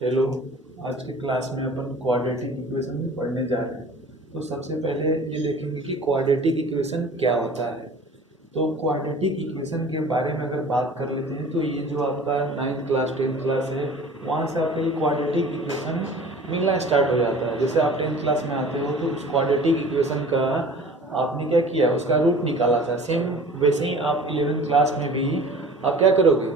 Hello. आज के class में अपन क्वाड्रेटिक इक्वेशन पढ़ने जा रहे हैं। तो सबसे पहले ये देखेंगे कि क्वाड्रेटिक इक्वेशन क्या होता है। तो क्वाड्रेटिक इक्वेशन के बारे में अगर बात कर लेते हैं तो ये जो आपका 9th क्लास 10th क्लास है, वहाँ से आपका ये क्वाड्रेटिक इक्वेशन मिलना स्टार्ट हो जाता है। जैसे आप 10th क्लास में आते हो तो उस क्वाड्रेटिक इक्वेशन का आपने क्या किया, उसका रूट निकाला था। सेम वैसे ही आप 11th क्लास में भी आप क्या करोगे,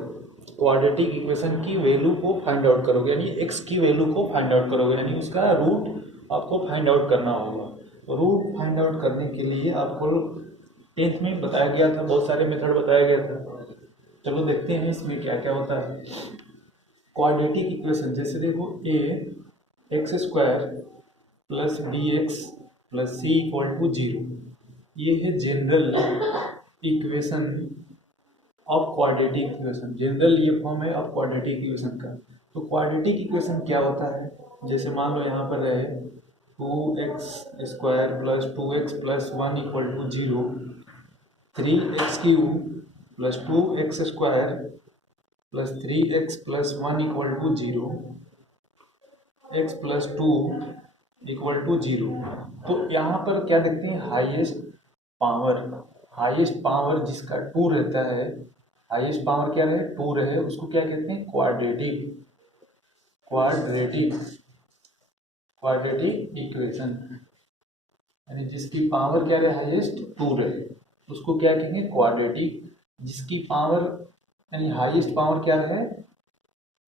क्वाड्रेटिक इक्वेशन की वैल्यू को फाइंड आउट करोगे, यानी एक्स की वैल्यू को फाइंड आउट करोगे, यानी उसका रूट आपको फाइंड आउट करना होगा। रूट फाइंड आउट करने के लिए आपको 10th में बताया गया था, बहुत सारे मेथड बताया गया था। चलो देखते हैं इसमें क्या क्या होता है। क्वाड्रेटिक इक्वेशन जैसे देखो, A X square plus B X plus C equal to 0, ये है general equation of quadratic equation. General ये फॉर्म है ऑफ क्वाड्रेटिक इक्वेशन का। तो क्वाड्रेटिक इक्वेशन क्या होता है, जैसे मान लो यहाँ पर है 2x² plus 2x plus 1 equal to 0, 3x³ plus 2x² plus 3x plus 1 equal to 0, x plus 2 equal to 0। तो यहाँ पर क्या देखते हैं, हाईएस्ट पावर जिसका 2 रहता है, हाईएस्ट पावर क्या रहे, 2 रहे, उसको क्या कहते हैं, क्वाड्रेटिक इक्वेशन। यानी जिसकी पावर क्या रहे, हाईएस्ट 2 रहे, उसको क्या कहेंगे, क्वाड्रेटिक। जिसकी पावर यानी हाईएस्ट पावर क्या रहे,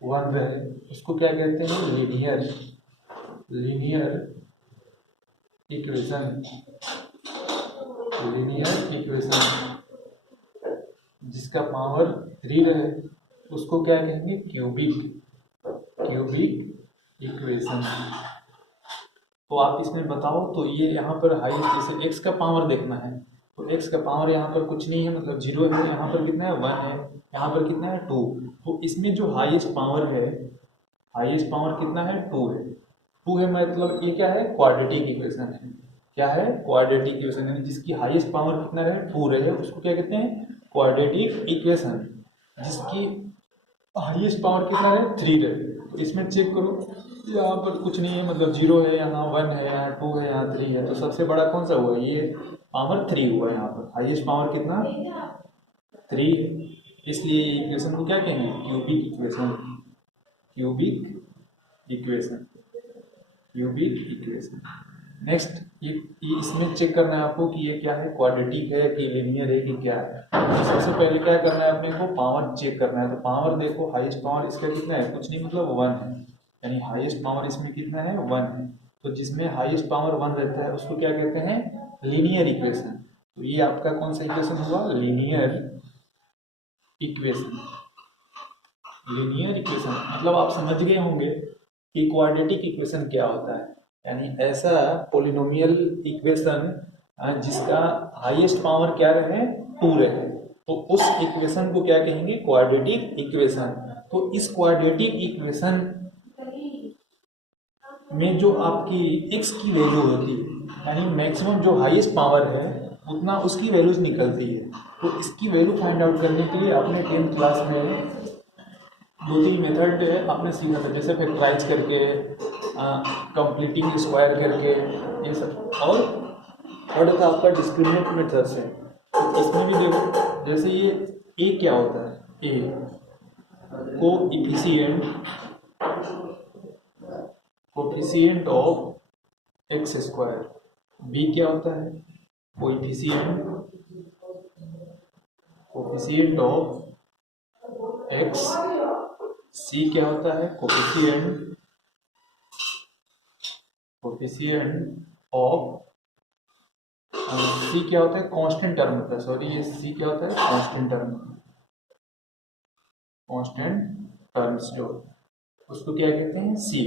1 रहे, उसको क्या कहते हैं, लीनियर इक्वेशन। जिसका पावर 3 रहे, उसको क्या कहेंगे, क्यूबिक इक्वेशन। तो आप इसमें बताओ, तो ये यहाँ पर हाईएस्ट, जैसे एक्स का पावर देखना है तो एक्स का पावर यहाँ पर कुछ नहीं है, मतलब 0 है, यहाँ पर कितना है, 1 है, यहाँ पर कितना है, 2। तो इसमें जो हाईएस्ट पावर है, हाईएस्ट पावर कितना है, 2 है। 2 है मतलब ये क्या है, क्वाड्रेटिक इक्वेशन है। क्या है, क्वाड्रेटिक इक्वेशन, यानी जिसकी हाईएस्ट पावर कितना रहे, 2 रहे, उसको क्या कहते हैं, क्वाड्रेटिक इक्वेशन। जिसकी हाईएस्ट पावर कितना रहे, 3 रहे। तो इसमें चेक करो, यहाँ पर कुछ नहीं है, मतलब 0 है, यहाँ 1 है, यहाँ 2 है, यहाँ 3 है। तो सबसे बड़ा कौन सा हुआ, ये पावर 3 हुआ। यहाँ पर हाईएस्ट पावर कितना, 3 है। इसलिए इक्वेशन को क्या कहेंगे, क्यूबिक इक्वेशन। नेक्स्ट, ये इसमें चेक करना है आपको कि ये क्या है, क्वाड्रेटिक है कि लीनियर है कि क्या है। तो सबसे पहले क्या करना है अपने को, पावर चेक करना है। तो पावर देखो, हाईएस्ट पावर इसका कितना है, कुछ नहीं, मतलब 1 है, यानी हाईएस्ट पावर इसमें कितना है, 1 है। तो जिसमें हाईएस्ट पावर 1 रहता है उसको क्या कहते हैं, लीनियर इक्वेशन। तो ये आपका कौन सा इक्वेशन हुआ, लीनियर इक्वेशन। मतलब आप समझ गए होंगे कि क्वाड्रेटिक इक्वेशन क्या होता है, यानी ऐसा पोलिनोमियल इक्वेशन जिसका हाईएस्ट पावर क्या रहे, 2 रहे, तो उस इक्वेशन को क्या कहेंगे, क्वाड्रेटिक इक्वेशन। तो इस क्वाड्रेटिक इक्वेशन में जो आपकी x की वैल्यू होती है, यानी मैक्सिमम जो हाईएस्ट पावर है उतना उसकी वैल्यूज निकलती है। तो इसकी वैल्यू फाइंड आउट करने के लिए अपने 10th क्लास में 2-3 मेथड आपने सीखा था, जैसे फैक्टराइज करके, कंप्लीटिंग स्क्वायर करके, ये सब। और थर्ड था आपका डिस्क्रिमिनेंट मेथड से। तो इसमें भी देखो, जैसे ये ए क्या होता है, A coefficient of X square. B क्या होता है, कोफिशिएंट ऑफ एक्स। सी क्या होता है, कोफिशिएंट ऑफ, सी क्या होता है, कांस्टेंट टर्म होता है, सॉरी, ये सी क्या होता है, कांस्टेंट टर्म्स जो, उसको क्या कहते हैं, सी।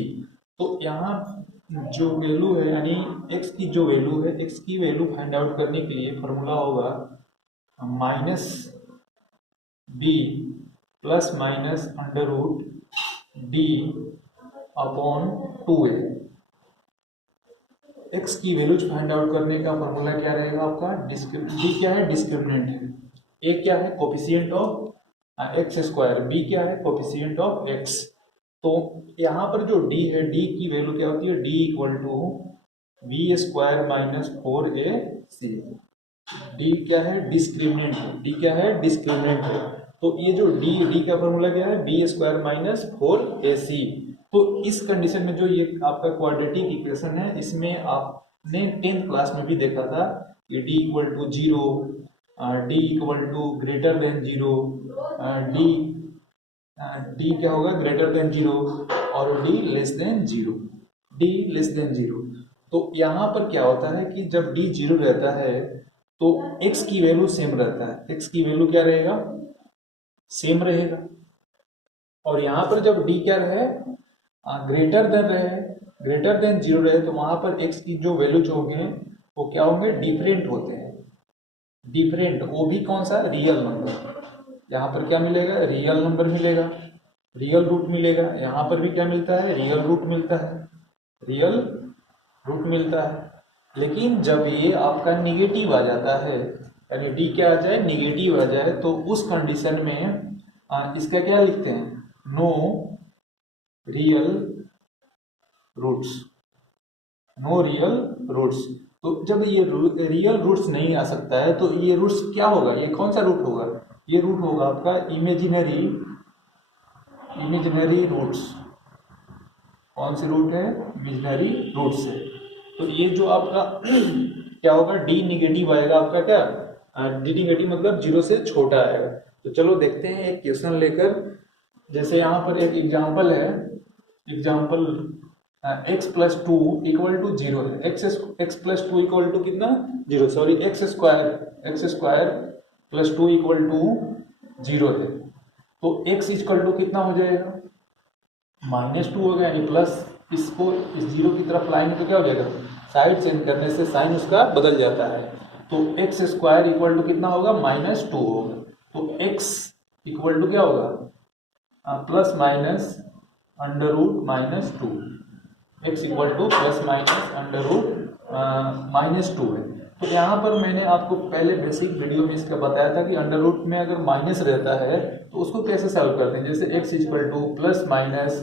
तो यहाँ जो वैल्यू है, यानी एक्स की जो वैल्यू है, एक्स की वैल्यू फाइंड आउट करने के लिए फॉर्मूला होगा minus B plus minus under root D upon 2a। X की वैल्यूज फाइंड आउट करने का फॉर्मूला क्या रहेगा आपका, डी क्या है, डिस्क्रिमिनेंट है, ए क्या है, coefficient of X square, B क्या है, कोफिशिएंट ऑफ एक्स। तो यहाँ पर जो डी है, डी की वैल्यू क्या होती है, D equal to V square minus 4ac। D क्या है, डिस्क्रिमिनेंट है, डी क्या है, डिस्क्रिमिनेंट है। तो ये जो डी का फॉर्मूला क्या है, बी स्क्वायर माइनस 4ac। तो इस कंडीशन में जो ये आपका क्वाड्रेटिक इक्वेशन है, इसमें आपने 10th क्लास में भी देखा था कि D equal to 0, D equal to greater than 0, D क्या होगा, ग्रेटर देन 0 और D less than 0, D less than 0। तो यहाँ पर क्या होता है कि जब डी 0 रहता है तो x की वैल्यू सेम रहता है, x की वैल्यू क्या रहेगा, सेम रहेगा। और यहाँ पर जब डी क्या रहे, ग्रेटर देन रहे, ग्रेटर देन 0 रहे, तो वहाँ पर x की जो वैल्यूज होंगे वो क्या होंगे, डिफरेंट होते हैं, डिफरेंट। वो भी कौन सा, रियल नंबर। यहाँ पर क्या मिलेगा, रियल नंबर मिलेगा, रियल रूट मिलेगा। यहाँ पर भी क्या मिलता है, रियल रूट मिलता है, रियल रूट मिलता है। लेकिन जब ये आपका निगेटिव आ जाता है, यानी डी क्या आ जाए, निगेटिव आ जाए, तो उस कंडीशन में इसका क्या लिखते हैं, no real roots, no real roots. तो जब ये रियल रूट्स नहीं आ सकता है तो ये रूट्स क्या होगा, ये कौन सा रूट होगा, ये रूट होगा आपका इमेजिनरी, इमेजिनरी रूट्स। कौन से रूट है, इमेजिनरी रूट्स है। तो ये जो आपका क्या होगा, डी निगेटिव आएगा आपका, क्या डी निगेटिव मतलब 0 से छोटा आएगा। तो चलो देखते हैं एक क्वेश्चन लेकर। जैसे यहाँ पर एक एग्जाम्पल है, example x plus 2 equal to 0 है, x प्लस 2 इक्वल टू कितना, 0, sorry X square plus 2 equal to 0 है। तो x इक्वल टू कितना हो जाएगा, -2 हो गया, यानी प्लस, इसको इस 0 की तरफ लाएंगे तो क्या हो जाएगा, साइड चेंज करने से साइन उसका बदल जाता है। तो एक्स स्क्वायर इक्वल टू कितना होगा, -2 होगा। तो x इक्वल टू क्या होगा, plus minus under root -2, x equal to plus minus under root -2 है। तो यहाँ पर मैंने आपको पहले बेसिक वीडियो में इसका बताया था कि अंडर रूट में अगर माइनस रहता है तो उसको कैसे सॉल्व करते हैं। जैसे x equal to plus minus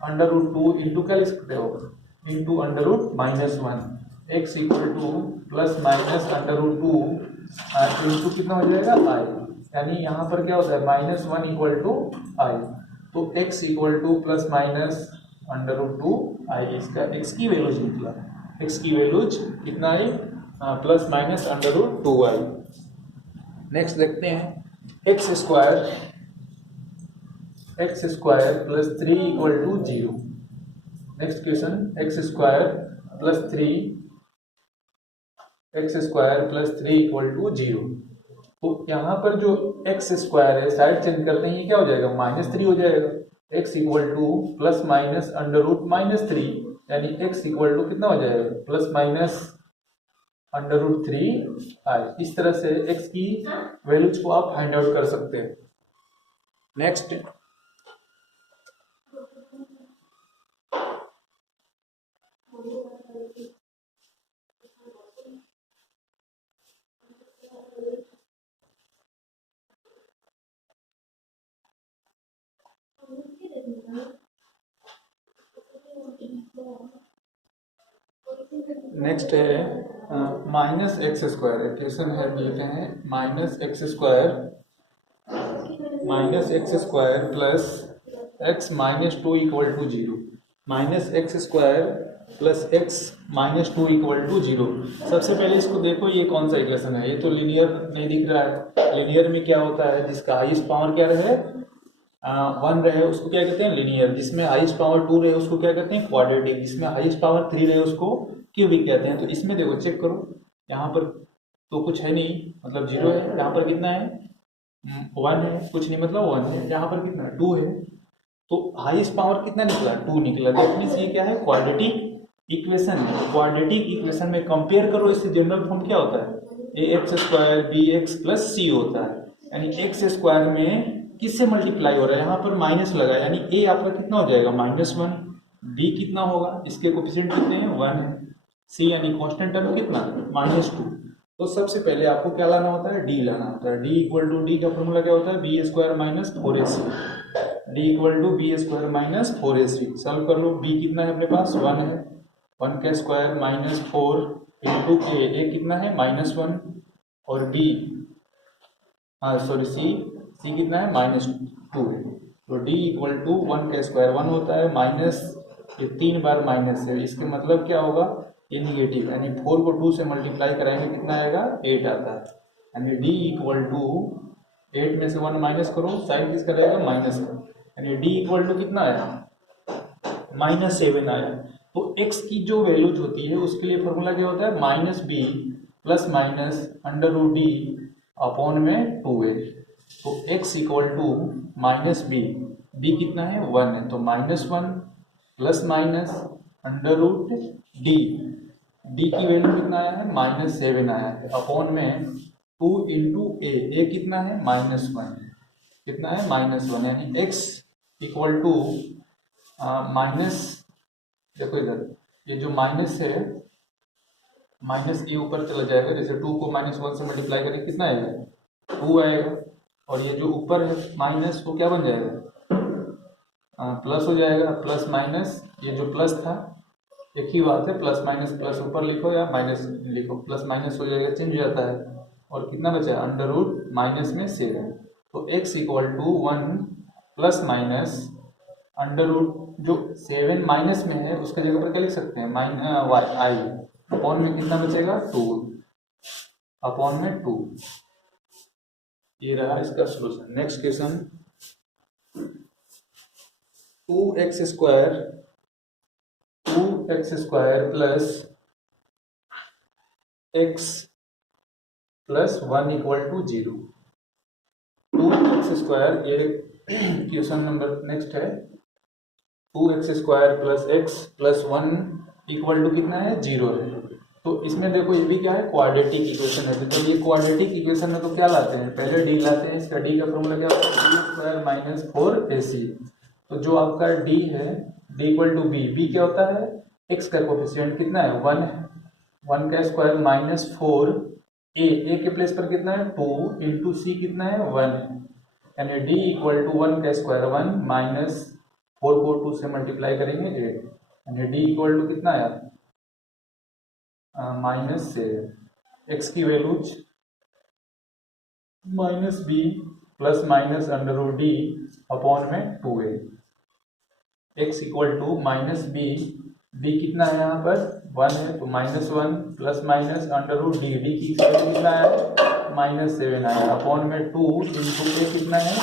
under root 2 into क्या लिख सकते हो, into under root -1, x equal to plus minus under root 2 into कितना हो जाएगा, i। यानी यहाँ पर क्या होता है, -1 इक्वल टू i। तो x equal to plus minus under root 2 i, इसका x की वैल्यूज निकला, x की वैल्यूज कितना है, plus minus under root 2i। Next देखते हैं X square plus 3 equal to 0। Next question, X square plus 3 equal to 0। तो यहाँ पर जो एक्स स्क्वायर है, साइड चेंज करते हैं, ये क्या हो जाएगा, -3 हो जाएगा। x equal to plus minus under root -3, यानी x इक्वल टू कितना हो जाएगा, plus minus under root 3i। इस तरह से x की वैल्यूज को आप फाइंड आउट कर सकते हैं। नेक्स्ट, नेक्स्ट है -x स्क्वायर। क्वेश्चन है, लिखते हैं -x square plus x -2 equal to 0। -x square plus x -2 equal to 0। सबसे पहले इसको देखो, ये कौन सा इक्वेशन है, ये तो लीनियर नहीं दिख रहा है। लीनियर में क्या होता है, जिसका हाईएस्ट पावर क्या रहे, 1 रहे, उसको क्या कहते हैं, लीनियर। जिसमें हाईएस्ट पावर 2 रहे उसको क्या कहते हैं, क्वाड्रेटिक। जिसमें हाईएस्ट पावर 3 रहे उसको क्यूबिक कहते हैं। तो इसमें देखो, चेक करो, यहाँ पर तो कुछ है नहीं, मतलब 0 है। यहाँ पर कितना है, 1 है, कुछ नहीं मतलब 1 है। यहाँ पर कितना, 2 है। तो हाईएस्ट पावर कितना निकला, 2 निकला। दैट मींस ये क्या है, क्वाड्रेटिक इक्वेशन है। क्वाड्रेटिक इक्वेशन में कंपेयर करो, इससे जनरल फॉर्म क्या होता है, ax square bx plus c होता है। यानी एक्स स्क्वायर में किससे मल्टीप्लाई हो रहा है, यहाँ पर माइनस लगा, यानी a आपका कितना हो जाएगा, -1। b कितना होगा, इसके कोफिशिएंट कितने हैं, 1 है। c यानी कांस्टेंट टर्म कितना, -2। तो सबसे पहले आपको क्या लाना होता है, d लाना होता है। d इक्वल टू, d का फॉर्मूला क्या होता है, b square minus 4ac। D equal to B square minus 4ac। Solve कर लो। बी कितना है अपने पास 1 है, 1 का स्क्वायर माइनस 4 इंटू ए कितना है -1 और बी सी कितना है -2 है। तो डी इक्वल टू 1 का स्क्वायर 1 होता है माइनस ये 3 बार माइनस है, इसके मतलब क्या होगा ये निगेटिव, यानी 4 को 2 से मल्टीप्लाई कराएंगे कितना आएगा 8 आता है। यानी डी इक्वल टू 8 में से 1 माइनस करो, साइन किसका रहेगा माइनस का, यानी डी इक्वल टू कितना आया -7 आया। तो x की जो वैल्यूज होती है उसके लिए फॉर्मूला क्या होता है -b plus minus under root D upon में 2a। तो x इक्वल टू -b कितना है 1 है, तो -1 plus minus under root D की वैल्यू कितना आया है -7 आया है अपॉन में 2 इंटू ए कितना है -1 कितना है -1, यानी x इक्वल टू माइनस, देखो इधर ये जो माइनस है माइनस ये ऊपर चला जाएगा, जैसे 2 को -1 से मल्टीप्लाई करें कितना आएगा 2 आएगा, और ये जो ऊपर है माइनस वो क्या बन जाएगा प्लस हो जाएगा, प्लस माइनस ये जो प्लस था एक ही बात है, प्लस माइनस प्लस ऊपर लिखो या माइनस लिखो, प्लस माइनस हो जाएगा चेंज हो जाता है, और कितना बचा अंडर रूट माइनस में 7। तो x equal to 1 plus minus under root जो 7 माइनस में है उसके जगह पर क्या लिख सकते हैं आई अपॉन में कितना बचेगा 2 अपॉन में 2। ये रहा इसका solution. Next question 2x square plus x plus 1 equal to 0। 2x square ये क्वेश्चन नंबर नेक्स्ट है, 2x square plus x plus 1 equal to कितना है 0 है। तो इसमें देखो ये भी क्या है क्वाड्रेटिक इक्वेशन है, तो ये क्वाड्रेटिक इक्वेशन में तो क्या लाते हैं पहले डी लाते हैं, इसका डी का फॉर्मूला क्या होता है बी स्क्वायर माइनस 4ac। तो जो आपका डी है डी इक्वल टू बी क्या होता है x का कोफिशिएंट कितना है 1 है, 1 का स्क्वायर माइनस 4 ए के प्लेस पर कितना है 2 इंटू सी कितना है 1 है, यानी डी इक्वल टू 1 का स्क्वायर 1 माइनस 4 को 2 से मल्टीप्लाई करेंगे 8, यानी डी इक्वल टू कितना आया -7। x की values -b plus minus under root D upon में 2a। x equal to -b कितना है यहाँ पर 1 है, तो -1 plus minus under root D की वैल्यू कितना आया -7 आया अपॉन में 2 इंटू ए कितना है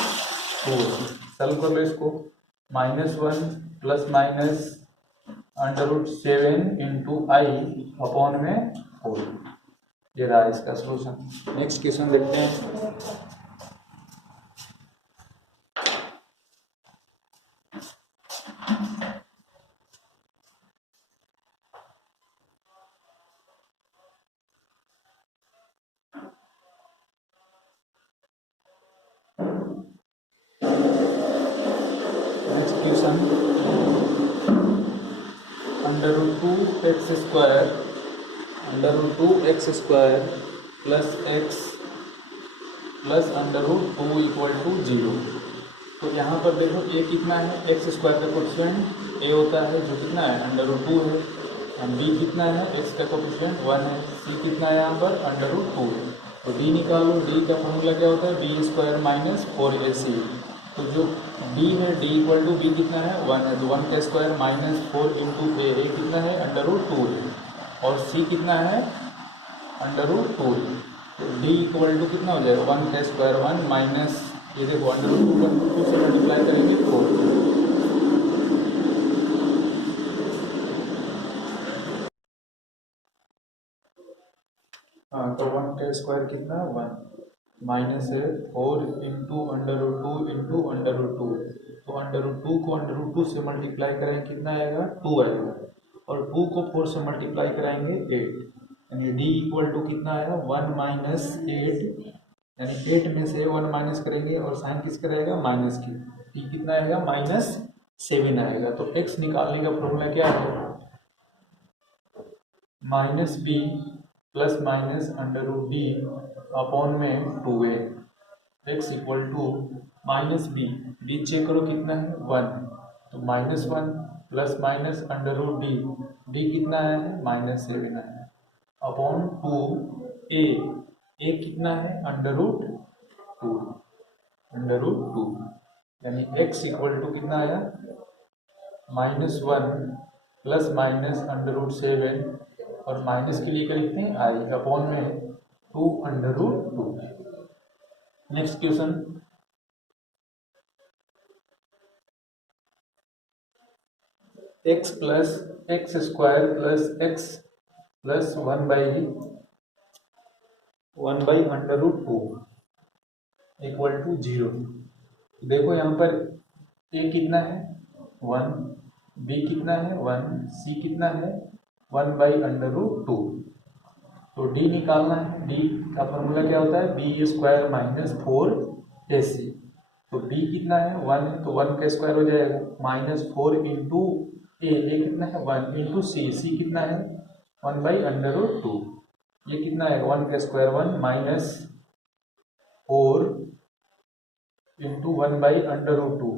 2। सॉल्व कर लो इसको, -1 plus minus under root 7 into I upon में 4। ये रहा इसका सोल्यूशन। नेक्स्ट क्वेश्चन देखते हैं। Next question under root 2x square plus x plus under root 2 equal to 0। तो यहाँ पर देखो a कितना है x स्क्वायर का कोफिशिएंट a होता है जो कितना है अंडर रूट 2 है, और b कितना है x का कोफिशिएंट 1 है, c कितना है यहाँ पर अंडर रूट 2 है। तो d निकालो, d का फॉर्मूला क्या होता है b स्क्वायर माइनस 4ac। तो जो d है d इक्वल टू b कितना है 1 है, तो 1 का स्क्वायर माइनस 4 इंटू a कितना है अंडर रूट 2 है, और c कितना है अंडर रूट 2 है। तो d इक्वल टू कितना हो जाएगा 1 का स्क्वायर 1 माइनस ये देखो अंडर रूट 2 से मल्टीप्लाई करेंगे 4। हाँ तो 1 का स्क्वायर कितना 1 माइनस है 4 into under root 2 into under root 2, तो अंडर रूट 2 को अंडर रूट 2 से मल्टीप्लाई करेंगे कितना आएगा 2 आएगा, और 2 को 4 से मल्टीप्लाई कराएंगे 8, यानी d इक्वल टू कितना आएगा 1 माइनस 8, यानी 8 में से 1 माइनस करेंगे और साइन किसका रहेगा माइनस की, d कितना आएगा -7 आएगा। तो x निकालने का फॉर्मूला क्या है -b plus minus under root D upon में 2a। x equal to minus B, B check करो कितना है 1, तो -1 plus minus under root D, D कितना है -7 है अपॉन 2 ए कितना है √2, √2 यानी x इक्वल टू कितना आया -1 प्लस माइनस √7 और माइनस के लिए क्या लिखते हैं आई अपॉन में 2 √2। Next question, x plus X square plus x plus 1/√2 equal to 0। देखो यहाँ पर a कितना है 1, b कितना है 1, c कितना है 1/√2। तो d निकालना है, d का फॉर्मूला क्या होता है b² माइनस 4ac। तो b कितना है 1 है तो 1 का स्क्वायर हो जाएगा -4 इंटू a कितना है 1 इंटू c कितना है 1/√2। ये कितना है 1 का स्क्वायर 1 -4 इंटू 1/√2।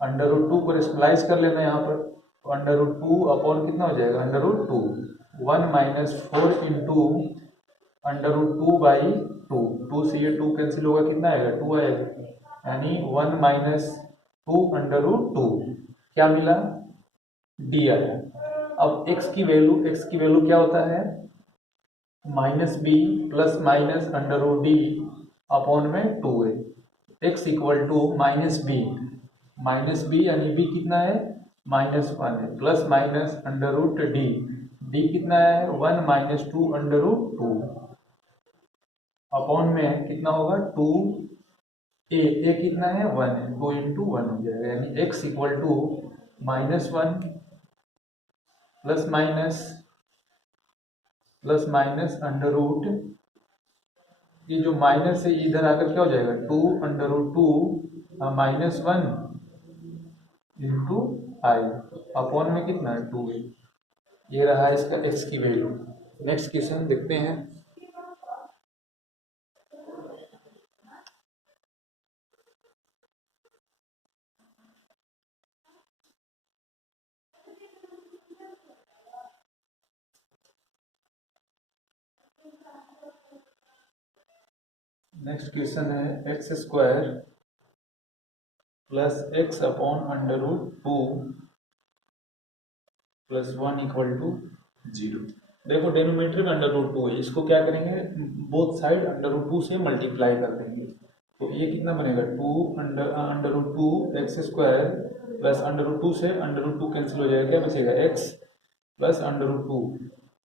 √2 को रेशनलाइज कर लेना यहाँ पर, तो √2 अपॉन कितना हो जाएगा √2। 1 -4 इंटू √2/2, 2 से ये 2 कैंसिल होगा कितना आएगा 2 आएगा, यानी 1 -2 √2 क्या मिला डी आया। अब x की वैल्यू क्या होता है -b plus minus √d upon में 2a। x equal to -b यानी b कितना है -1 है प्लस माइनस √d, d कितना है 1 -2 √2 अपॉन में कितना होगा 2a कितना है 1 है 2 इंटू 1 हो जाएगा, यानी x equal to -1 plus minus √ ये जो माइनस है इधर आकर क्या हो जाएगा 2 √2 -1 इंटू आई अपॉन में कितना है 2a। ये रहा इसका x की वैल्यू। नेक्स्ट क्वेश्चन देखते हैं, नेक्स्ट क्वेश्चन है x² plus x upon √2 plus 1 equal to 0। देखो डेनोमीटर में √2 है, इसको क्या करेंगे बोथ साइड √2 से मल्टीप्लाई कर देंगे, तो ये कितना बनेगा 2 √2 x² प्लस √2 से √2 कैंसिल हो जाएगा, क्या बचेगा x प्लस √2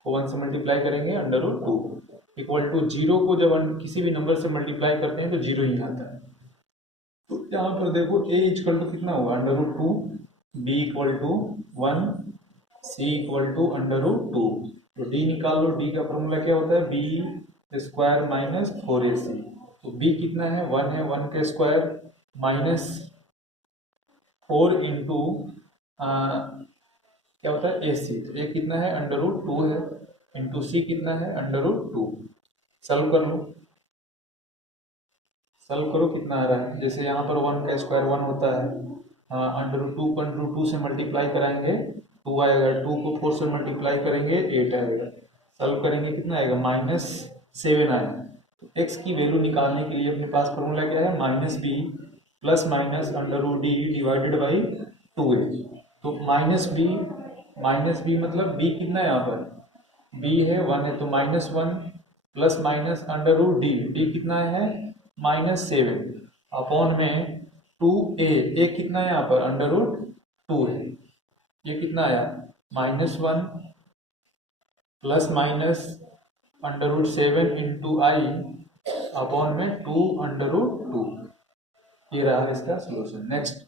को 1 से मल्टीप्लाई करेंगे √2 इक्वल टू 0 को जब हम किसी भी नंबर से मल्टीप्लाई करते हैं तो 0 ही आता है। तो यहाँ पर देखो a इक्वल टू कितना होगा √2, b equal to 1, c equal to √2। तो d निकाल लो, d का फॉर्मूला क्या होता है b² माइनस 4ac। तो b कितना है 1 है 1 का स्क्वायर माइनस 4 इंटू क्या होता है ac, तो a कितना है √2 है इंटू c कितना है √2। सॉल्व कर लो, सॉल्व करो कितना आ रहा है, जैसे यहाँ पर 1 का स्क्वायर 1 होता है, √2 को √2 से मल्टीप्लाई कराएंगे 2 आएगा, 2 को 4 से मल्टीप्लाई करेंगे 8 आएगा, सॉल्व करेंगे कितना आएगा -7 आएगा। तो x की वैल्यू निकालने के लिए अपने पास फॉर्मूला क्या है -b plus minus √d divided by 2a। तो -b मतलब b कितना है यहाँ पर b है 1 है तो -1 प्लस माइनस √d, d कितना है -7 अपॉन में 2a कितना है यहाँ पर √2 है, ये कितना आया -1 plus minus √7 into I upon में 2 √2। ये रहा इसका सोल्यूशन। नेक्स्ट